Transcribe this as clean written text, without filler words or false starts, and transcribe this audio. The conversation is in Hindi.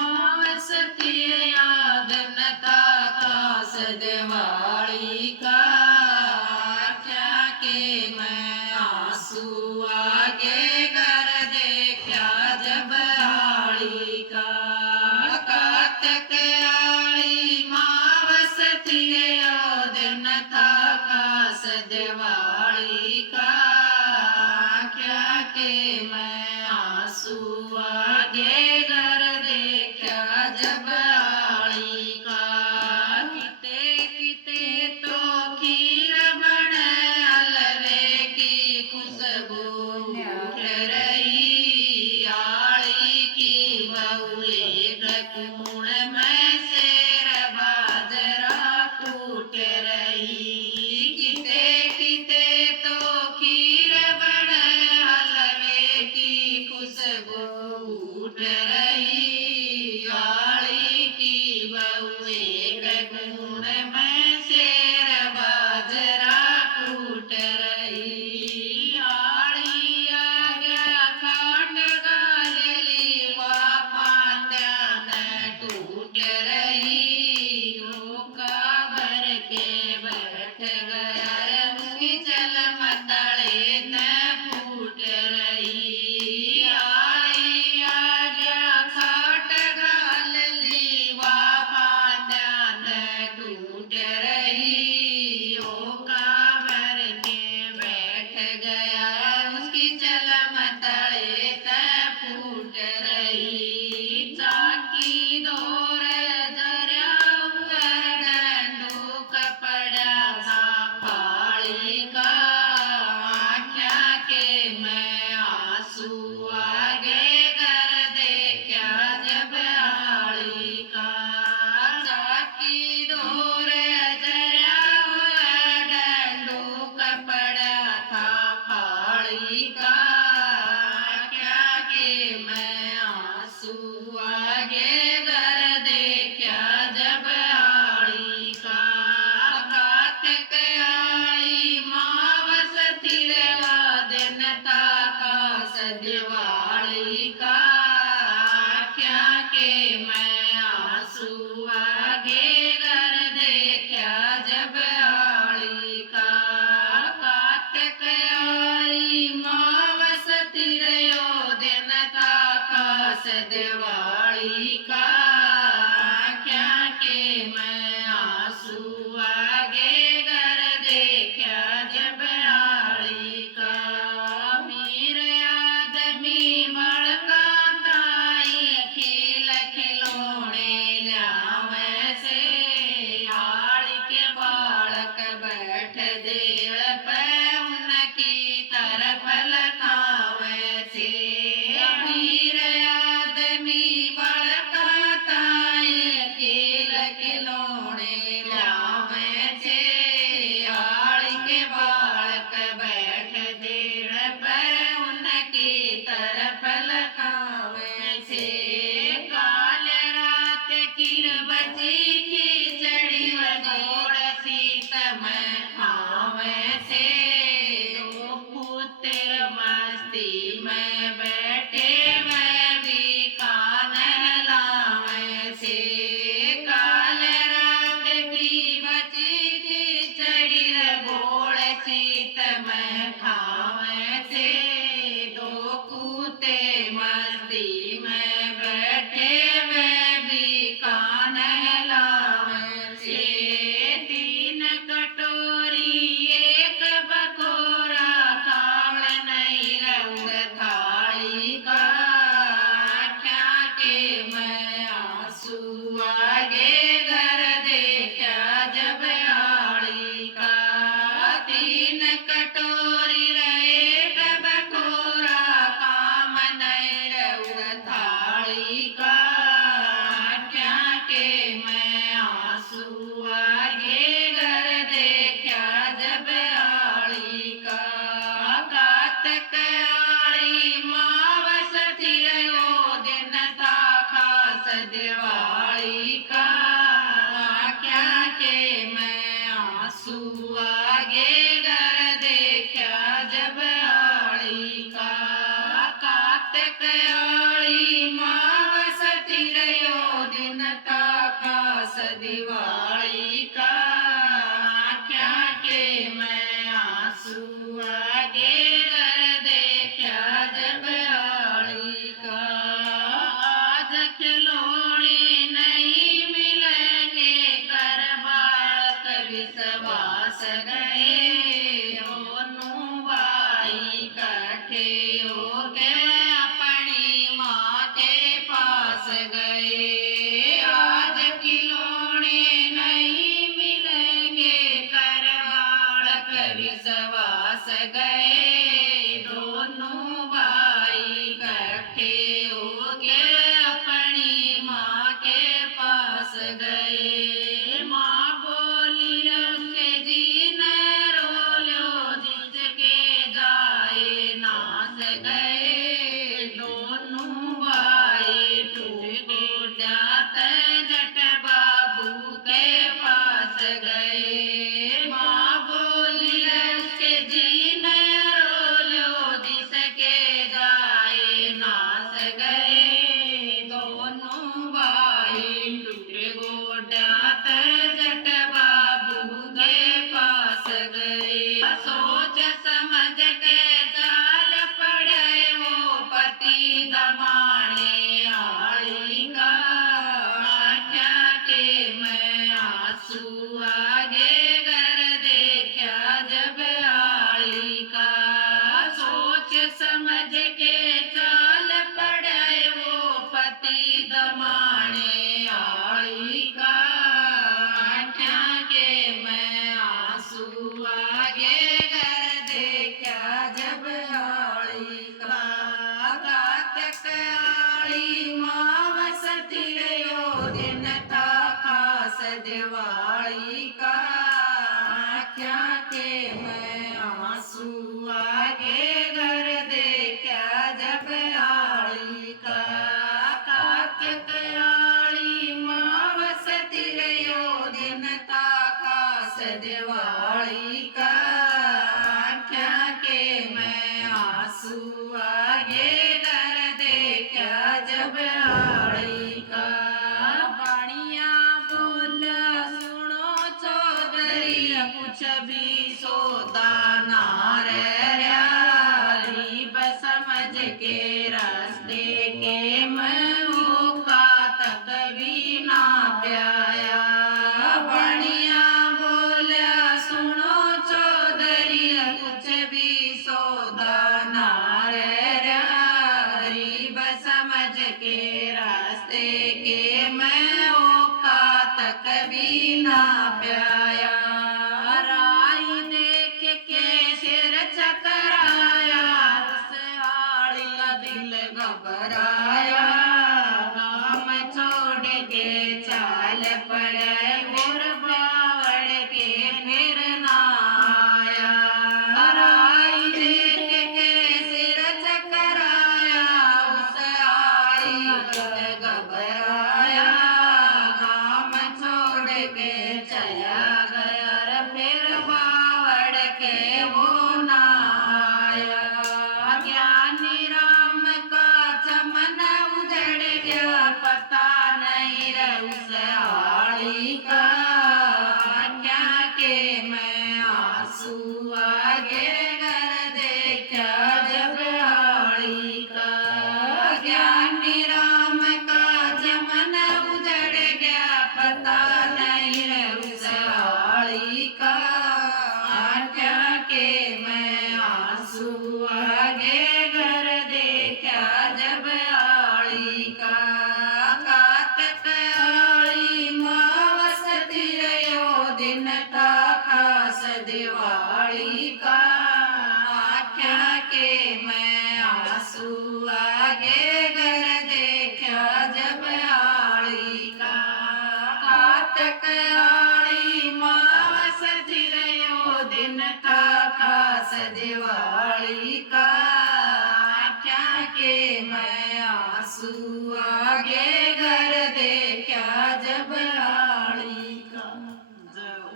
मावस थी याद न था खास दिवाली का, क्या के मैं आंसू आगे कर देखा जब आली का। कातक आली मावस थी याद न था खास दिवाली का, क्या के मैं आंसू आगे कर देखा जब आली का। किते किते तो खीर बने हलवे की खुशबू उठ रही, आली की बउली मुड़ में शेर बाजरा कूट रही। किते किते तो खीर बने हलवे की खुशबू उठ रही, आली की बउली मुड़ में शेर बाजरा कूट रही। आली आ गया खाट गाली पात्या न टूट रही, रोका भर के बैठ गया उसकी चल मतले न फूट रही। आली आ गया खाट गाली पात्या न टूट रही, रोका भर के बैठ गया उसकी चल मतले त फूट रही। चाकी दौर जरा डंडू कपड़ा था फाड़ी का, क्या के मैं आंसू आगे कर देखा जब आली का। चाकी दौर जरा डंडू कपड़ा था फाड़ी का, क्या के मैं आंसू आगे कर देखा जब आली का। कातक आली मावस थी दिन था खास दिवाली का, क्या के मैं आंसू आगे कर देखा जब आली का। कातक आली मावस थी दिन था खास दिवाली का, क्या के मैं आंसू आगे कर देखा जब आली का। मेरे आदमी बड़का ताई खेल खिलौने लावे से, आली के बालक बैठ देड़ पे उनकी तरफ लखावे से। मेरे आदमी बड़का ताई खेल खिलौने लावे से, आली के बालक बैठ देड़ पर उनकी तरफ लखावे से। काल रात की बची खिचड़ी वगोड़ सीत में खावे से, दो पुत्र मस्ती में बैठे वह भी कान लावे से। काल रात की बची खिचड़ी गोड़ सीत में खावे से, दो कूते मस्ती में बैठे वह भी कान लावे से। तीन कटोरी एक बकोरा खावण नहीं रंग थाली का, क्या के मैं आंसू आगे कर देखा जब आली का। तीन कटोरी एक बकोरा काम नहीं रंग थाली का, क्या के मैं आंसू आगे कर देखा जब आली का। कातक आली मावस थी दिन था खास दिवाली का, क्या के मैं आंसू आगे कर देखा जब आली का। कातक आली मावस थी दिवाली का आँखिया के मैं आंसू आगे घर देखा जब आली का कार्तिक आली मावस तिरयो दिन था खास दिवाली का आँखिया के मैं आंसू आगे घर देखा जब आली का बाणिया बोला सुनो चौधरी कुछ भी सोता ना रहा गरीब समझ के रास्ते के मुँह का तक भी ना प्याया बाणिया बोला सुनो चौधरी कुछ भी सौदा ना रहा गरीब समझ के रास्ते के मुँह का तक भी ना प्याया राई देख के सिर चकराया उस आड़ी का दिल घबराया गाम छोड़ के चाल पड़े और बावड़ के फिर ना आया राई देख के सिर चकराया उस आड़ी का दिल घबराया गाम छोड़ के चला गया फिर बावड़ के वो ना आया ज्ञानी राम का चमन उजड़ गया पता नहीं उस आली का क्या के मैं आंसू आगे घर देखा जब आली का ज्ञानी राम का चमन उजड़ गया पता नहीं उस आली का क्या के मैं आंसू आगे घर देखा जब आली का कार्तिक आली मावस तिरयो दिन था खास दिवाली का आँखिया के मैं आंसू आगे घर देखा जब आली का कार्तिक आली मावस तिरयो दिन था खास दिवाली का